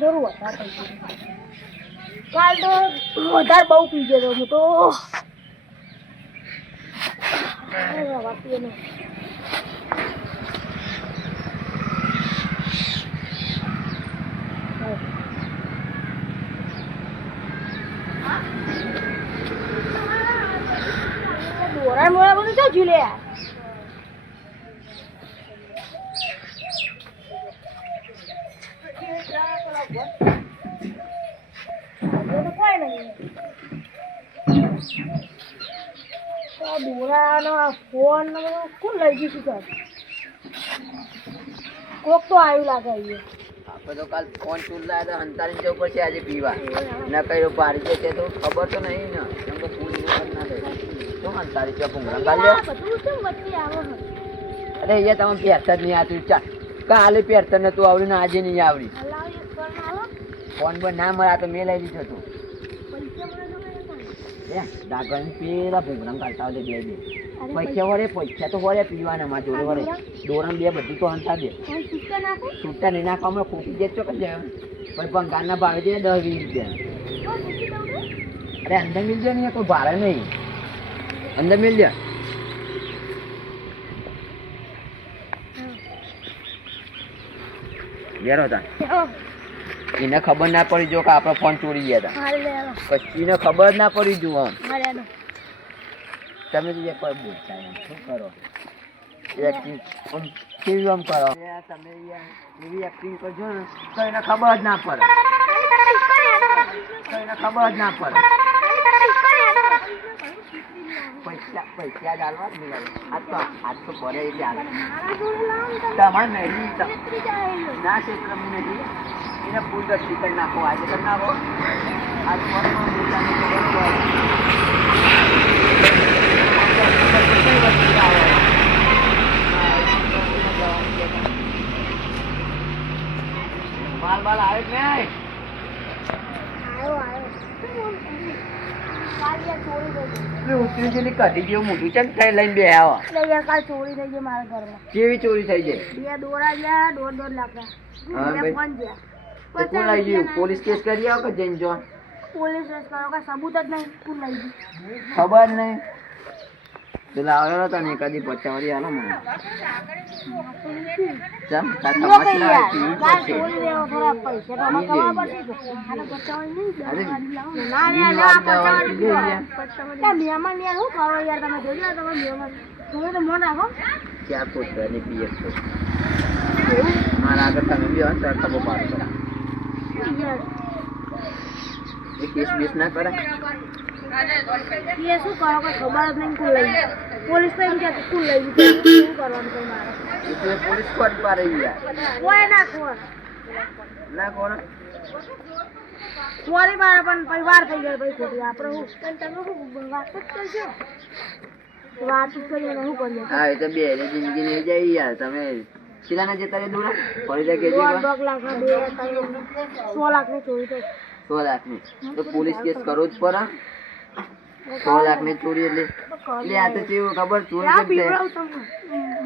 જરૂર વધારે થઈ ગયું. કાલ તો વધારે બહુ પી ગયો હું તો. વાપીએ નહીં. દોરા મોરા બધું તો ઝૂલે યાર. દોરાનો ફોન કોણ લઈ જઈશું સર? કોક તો આવ્યું લાગે અહીંયા. આપણે તો કાલ ફોન ચૂલા તો હંતારી જવું પડશે આજે પીવા. ના કઈ પાડી દે છે તો ખબર તો નહીં ને એમ તો ફૂલ ના દે તો હંતારી છે ભૂંગળા કાઢ્યો. અરે અહીંયા તમે પહેરતા જ નહીં આવતું. કાલે પહેરતા ને તું આવડ્યું ને આજે નહીં આવડી. ફોન પર ના મળે તો મેં લઈ લીધો તું. ડાગર પેલા ભૂંગળા કાઢતા હોય બે પૈસા વળે પૈસા તો વળે પીવાના માં જોડે વળે દોરમ બે બધી તો હંતા દે. છૂટા નહીં નાખવા હમણાં ખૂટી જાય ચોક્કસ જાય પણ ભંગારના ભાવે છે 10-20 રૂપિયા. અરે અંદર મિલજો ને કોઈ ભાડે નહીં અંદર મિલજો. બેરો તા એને ખબર ના પડી જો કે આપણો ફોન ચોરી ગયા હતા. પછી એને ખબર ના પડી જુઓ તમે તો એક વાર બોલતા શું કરો એક્ટિંગ કેવી આમ કરો તમે એવી એક્ટિંગ કરજો ને તો એને ખબર જ ના પડે. તો એને ખબર જ ના પડે. પૈસા ડાલવા જ નહીં. આજ તો પડે એટલે હાલ તમારે નહીં ના ક્ષેત્ર નહીં એને ફૂલ ગઠી કરી નાખો. આજે કરી નાખો આજ માલ બાલ આવે કે નહીં? ઉતરી જેલી કઢી જેવું મોટું છે કઈ લઈને બે આવો. ચોરી થઈ ગઈ મારા ઘરમાં. કેવી ચોરી થઈ જાય? બે દોરા ગયા 1.5 લાખ. કોણ લઈ ગયું? પોલીસ કેસ કરી આવો કે જઈને જો? પોલીસ કેસ કરો કે સબૂત જ નહીં. કોણ લઈ ગયું ખબર નહીં. પેલા આવ્યો હતો ને કદી પચાવરી હાલો મને ચમ કાકા મસલા પીવી પડશે. મહેમાન યાર શું કરો યાર તમે જોઈ તમે મહેમાન તમે તો મોન રાખો. ક્યાં પોતાની પીએ છો મારા આગળ તમે બી હો તો ખબર પાડો. એ કેસ બેસ ના કરે. શું કરો કે ખબર જ નહીં. કોણ લઈ પોલીસ તો એમ કે કોણ લઈ ગયું શું કરવાનું કઈ મારે? પોલીસ કોટ પાડે યાર કોઈ ના ખોર ના કોણ ચોરી મારે પણ પરિવાર થઈ જાય ભાઈ ખોટી. આપણે હું તમે શું વાત જ કરજો. વાત જ કરીએ ને શું કરીએ? હા એ તો બે જિંદગી નહીં જાય યાર. તમે શિલાના જતા રે દોરા ફરી જાય કે 1.5 લાખ 2 100 લાખની ચોરી થઈ. 100 લાખની તો પોલીસ કેસ કરવો જ પડે. 100 લાખની ચોરી એટલે આ તો કેવું ખબર ચોરી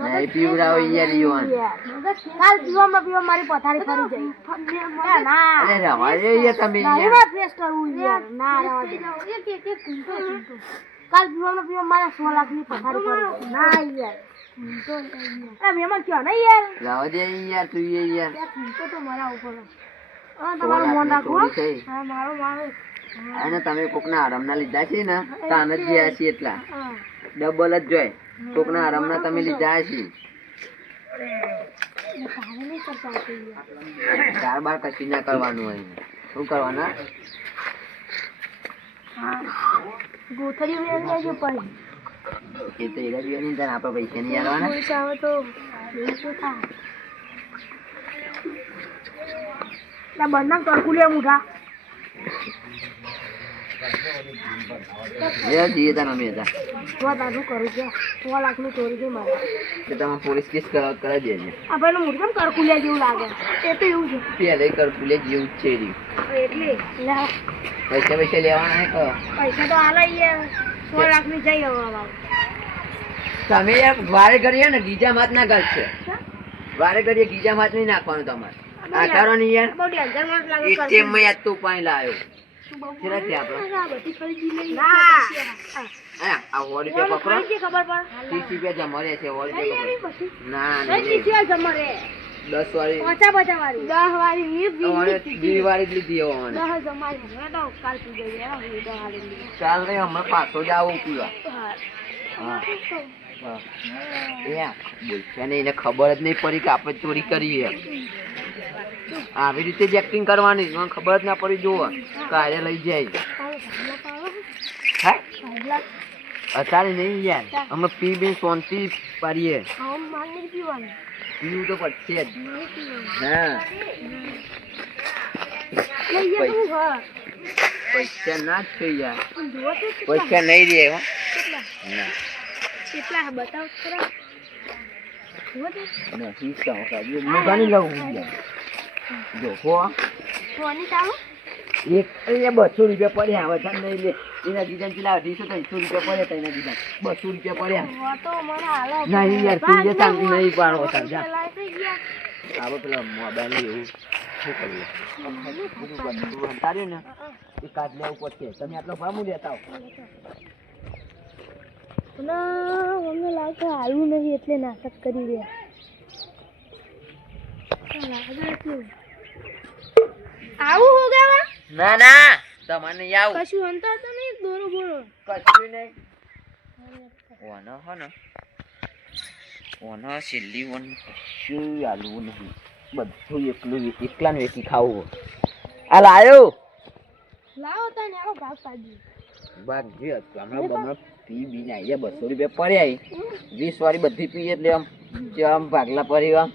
નહીં પીવડાવો યાર યુવાન. કાલ પીવામાં મારી પથારી ફરી જાય. ના અરે રવા દે યાર તમે યાર ફેસ કરવું યાર. ના રવા દે. કાલ પીવામાં મારા 100 લાખની પથારી ફરી ના યાર. અરે મહેમાન ક્યાં નહીં યાર. રવા દે યાર તું યાર તો મારા ઉપર તમારું મોન રાખો. હા મારો અને તમે કોકના આરામના લીધા છે ને તાન જ ગયા છે એટલા ડબલ જ જોય. કોકના આરામના તમે લીધા છે 4 બાર કશી ના કરવાનું હોય. શું કરવાના? ગોથરી વેચાઈ પડી. એ તો એરા બી નહીં આપણે પૈસા નહીં આવવાના. પૈસા આવે તો શું થાય? બંને કરકુલિયા મુઠા જઈએ તારા અમે હતા શું કરું છે? 100 લાખની ચોરી થઈ મારે. તમે પોલીસ કેસ કરાવી દેજે. આ ભાઈ નું મૂર્ખમ કરકુલિયા જેવું લાગે. એ તો એવું છે પેલે કરકુલે જેવું જ છે એટલે પૈસા લેવાના હે કહો. પૈસા તો હાલ 100 લાખની જઈ હવે તમે વારે કરીએ ને ગીજા માત ના કરશે. વારે કરીએ ગીજા માત નહીં નાખવાનું તમારે. આ કરો ને યાર બહુ ડેન્જર માણસ લાગે એટીએમ માં યાદ તું પાણી લાવ્યો કેટલા થયા આપણે બધી ખરીદી લઈ ના આ 100 રૂપિયા પકડો ખબર પર 30 રૂપિયા જમા રહે છે 100 રૂપિયા પકડો. ના નહીં નહીં નીચે જમા રે 10 વાળી 50 વાળી 10 વાળી ની અમારે 2 વાળી જ લીધી હોવાની 10 જમા રે તો કાલ પી જઈએ 10 વાળી ચાલ રે હમણાં પાછો જ આવું પીવા હા હા બોલશે ને એને ખબર જ નહીં પડી કે આપણે ચોરી કરી આવી રીતે જ એક્ટિંગ કરવાની મને ખબર જ ના પડી જોવા કાલે લઈ જાય હે અત્યારે નહીં યાર અમે પી બી શાંતિ પાડીએ પીવું તો પડશે જ હા પૈસા ના જ થઈ યાર પૈસા નહીં રે હો ના કેટલા બતાવ ખરા નથી કાઢી મોગાની લઉં જો હો ફોની ચાલુ એક અહીંયા 200 રૂપિયા પડ્યા હવે તને નહીં લે એના દીધા પેલા 250 રૂપિયા પડ્યા એના દીધા 200 રૂપિયા પડ્યા તો મને હાલો નહીં યાર તું જે નહીં પાડો સમજા આવો પેલા મોબાઈલ એવું શું કરીએ હંતાર્યું ને એ કાઢ લેવું પડશે તમે આટલો ભાવ લેતા આવો મને લાગે હાલવું નહીં એટલે નાટક કરી રહ્યા આવું હો ગયા ના ના તમારે નહીં આવું કશું હંતા તો નહીં દોરો બોરો કશું નહીં ઓનો હો ને ઓનો છેલ્લી વન કશું હાલવું નહીં બધું એકલા ને એકી ખાવું આ લાયો લાવો તને આવો ભાગ પાડી બાગ જે હતું હમણાં બમણો પી બી ને અહીંયા 200 રૂપિયા પડ્યા 20 વાળી બધી પી એટલે આમ આમ ભાગલા પડી આમ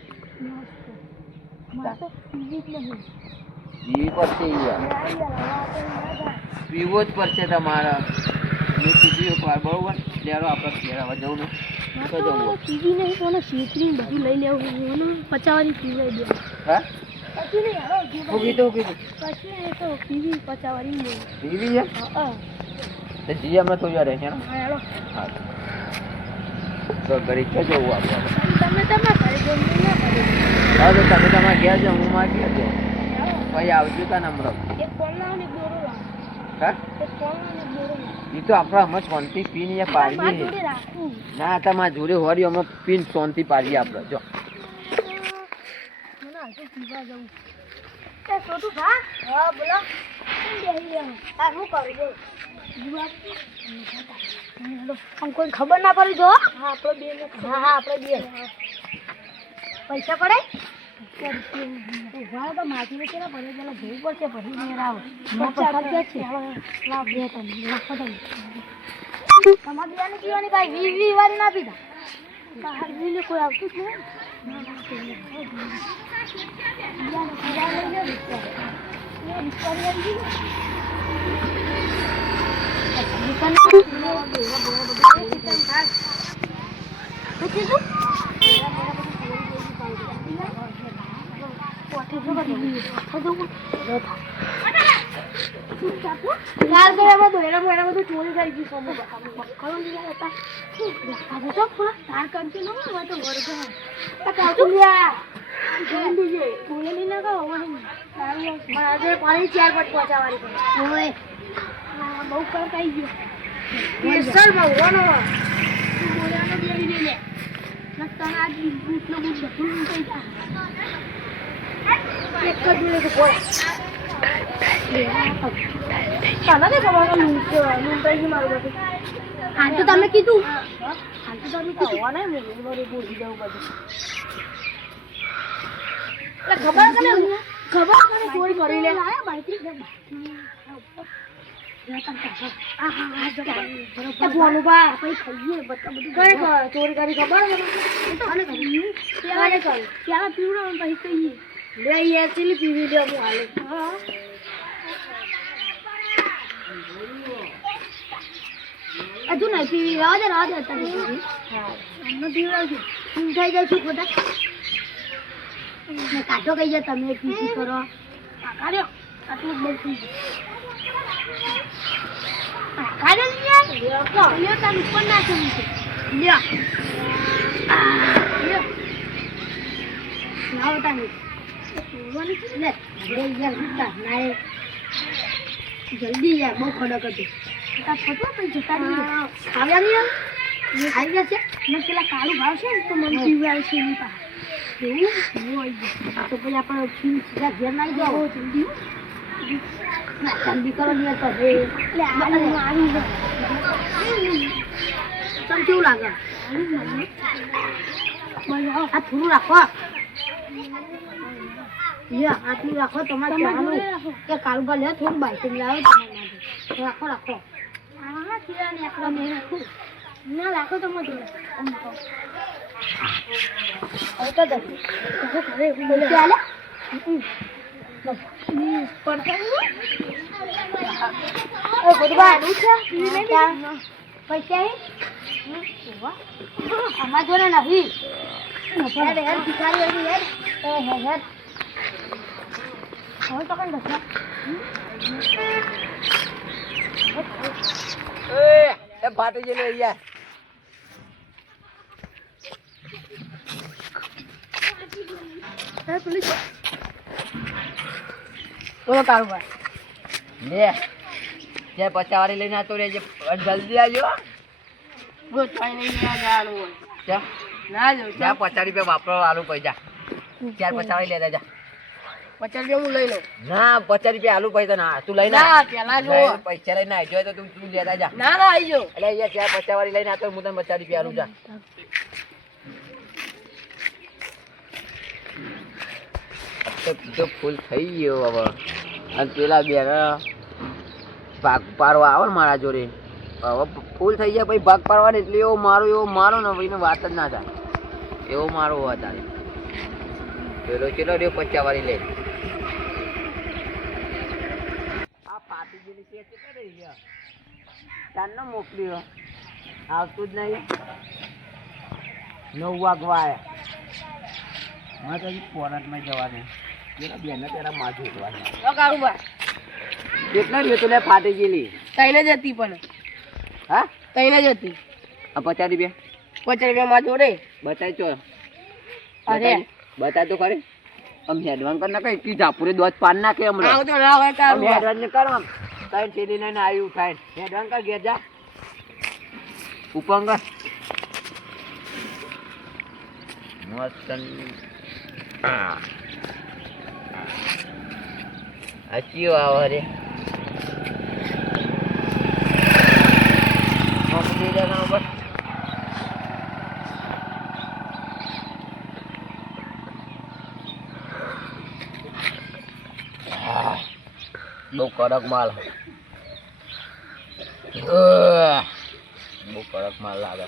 પીવી પડશે યાર પીવો જ પડશે તમારે મેં કીધું એક વાર બરોબર લેરો આપણે ઘેર હવે જવું ને તો જવું પીવી નહીં કોને શીતરી બધું લઈ લેવું એનું 50 વાળી પીવાઈ દે હા પછી નહીં હાલો હું કીધું પછી નહીં તો પીવી 50 વાળી લે પીવી છે હા તો જી અમે તો યાર છે ને હાલો હા તો ઘરે કે જવું આપણે તમે તમારા ઘરે બોલ ના પડે હા તો તમે તમારા ઘેર જાઓ હું મારા ઘેર જાઉં ભાઈ આવજો તા નંબર એક કોલના અને બોરો હા એક કોલના અને બોરો એ તો આપણે અમે શાંતિ પીને પાડીએ ના તમારા જોડે હોરી અમે પીને શાંતિ પાડીએ આપણે જો મને આજે પીવા જવું એ છોટું ભા હા બોલો કેમ બેહી રહ્યો આ હું કરું બોલ આમ કોઈ ખબર ના પડી જો હા આપણે બે હા આપણે બે પૈસા પડે ઉભા તો માટી વેચે ને પડે પેલા જોવું પડશે પછી મેળાવો લાવ બે તમે તમારે પીવાની પીવાની કાંઈ 20 વાળી ના પીધા બહાર જોઈને કોઈ આવતું જ પાણી 4 પટ પહોંચાડવાની બહુ કર કઈ ગયો સર ભગવાનો બોલાનો બેરી લઈ લે નકતા આજ બૂટ નો બૂટ બધું થઈ જાય એક જ લે તો બોલ કાના કે ખબર લૂંટ લૂંટાઈ મારું બધું હા તો તમે કીધું હા તો તમે કીધું ને મેં બોલી જાવ બધું ખબર કને ચોરી કરી લે બાઈક ચોરી કરી ખબર ત્યાં પીવડો પછી કહીએ લે ચીલી પીવી દે હું હાલે હજુ નહીં પીવી રાવા દે અત્યારે અમને પીવડાવજો થઈ જાય શું બધા કાઢો કઈ જાય તમે પીસી કરો કાઢ્યો આટલું જ બહુ થઈ ગયું લ્યો તાર ઉપર નાખેલું છે લ્યો લાવો તાની બોલવાની છે ને યાર જતા નાય જલ્દી યાર બહુ ખડક હતી તા ફટો પછી જતા નહીં ખાવ્યા નહીં એ ખાઈ ગયા છે મને પેલા કાળું ભાવ છે ને તો મને પીવડાવે છે એની પાસે એવું તો પછી આપણે સીધા ઘેર નાઈ જાઓ જલ્દી જલ્દી કરો ને તો એટલે આનું તને કેવું લાગે આ થોડું રાખો આટલું રાખો તમારે કે કાળુબા લે થોડું બાઈક લાવો તમારે રાખો ના રાખો તો મત પૈસા અમાર જોડે નથી એ ફાટી ગયેલો યાર બોલો કારોબાર લે જે પચાવાળી લઈને આવતો રહેજે જલ્દી આવજો ના જો 50 રૂપિયા વાપરો આલુ પૈસા 4 પચાવાળી લેતા જા 50 રૂપિયા હું લઈ લઉં ના 50 રૂપિયા આલુ પૈસા ના તું લઈને ના પેલા જો પૈસા લઈને આવજો તો તું લેતા જા ના આવી જો એટલે અહીંયા 4 પચાવાળી લઈને આવતો હું તને 50 રૂપિયા આલુ જા તો ફૂલ થઈ ગયો હવે અને પેલા બેન ભાગ પાડવા આવે ને મારા જોડે હવે ફૂલ થઈ જાય પછી ભાગ પાડવાની એટલે એવો મારો ને ભાઈને વાત જ ના થાય એવો મારો વધારે પેલો ચેલો રહ્યો 50 વાળી લે આ પાટી જેલી છે તે કરી ગયા તારનો મોકલ્યો આવતું જ નહીં 9 વાગવા આવ્યા માં તો પોરાટમાં જવાનું પેલા બેન પેલા માથું ઉઠવાનું કારોબાર કેટલા રહ્યો તો લે ફાટી ગયેલી તઈને જ હતી પણ હા તઈને જ હતી આ 50 રૂપિયા 50 રૂપિયા માં જોડે બતાય ચો અરે બતાય તો ખરી આમ હેડવાન કર ના કઈ ઝાપુરે દોત પાન નાખે હમણાં આવ તો ના હોય કારોબાર હેડવાન ને કર આમ કઈ ટેલી લઈને આવ્યું ખાઈને હેડવાન કર ઘેર જા ઉપંગ મસ્ત અચીઓ આવો રે મમ્મી દેના ઉપર બહુ કડક માલ બહુ કડક માલ લાગે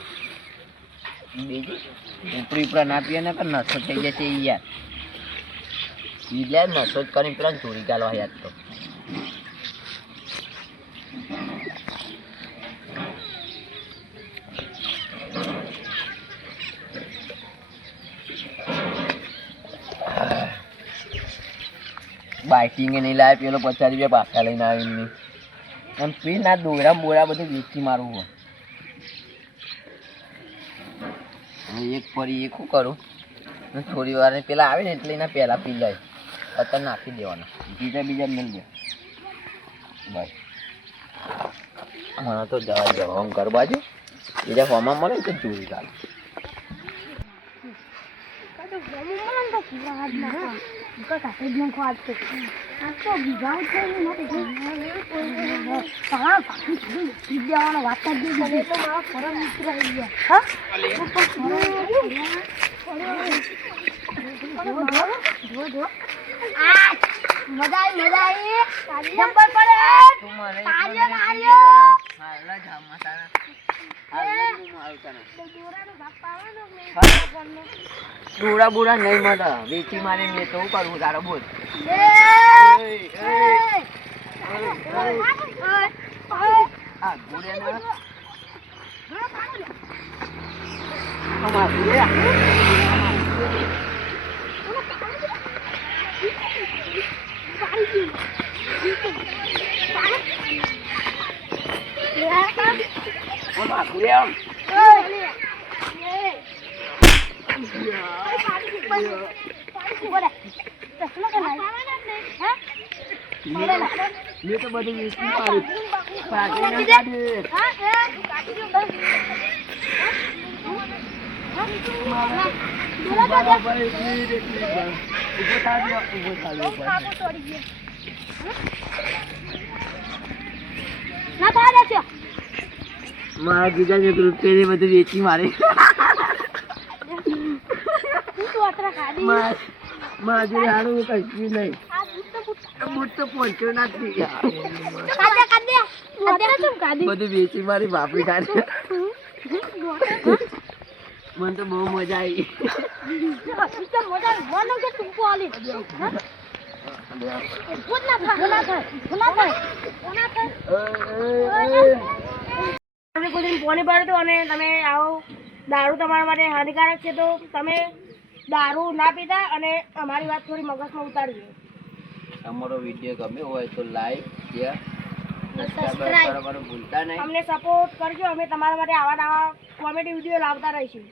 બીજી ઉપરી ના પીએ ને નસો થઈ જશે યાર ઈલે નસો જ કરીને પેલા ચોરી ગાલવા યાદ તો બાઇકિંગ નહીં લાવે પેલો 50 રૂપિયા પાછા લઈને આવીને નહીં એમ પી ના દોરા બોરા બધું વેચી મારવું હોય એક ફરી એક શું કરું થોડી વાર પેલા આવે ને એટલે એના પહેલા પી જાય અત્યારે નાખી દેવાના બીજા મિલ દે ભાઈ મને તો જવા ઘર બાજુ બીજા ફોર્મમાં મળે તો જોઈ ચાલે મજા આવી નંબર પડે ડોરા બોરા નહીં મળે વેચી મારે મેં તો કરવું તારો બોલ મેં તો બધું વેચી મારું પાકીને કાઢી મારા ભાઈ એટલી ઉભો થાજો ના બહાર આજો મારા બીજા જે રૂપિયા બધું વેચી મારી મારી હારું કશું નહીં બૂટ તો પહોંચ્યો નથી બધું વેચી મારી બાપી ખાલી મને તો બહુ મજા આવી પોની પડે અને તમે આવો દારૂ તમારા માટે હાનિકારક છે તો તમે દારૂ ના પીતા અને અમારી વાત થોડી મગજમાં ઉતારી દો. અમારો વિડીયો ગમે હોય તો લાઈક શેર સબસ્ક્રાઇબ કરવાનું ભૂલતા નહીં. અમને સપોર્ટ કરજો. અમે તમારા માટે આવા નવા કોમેડી વિડીયો લાવતા રહીશું.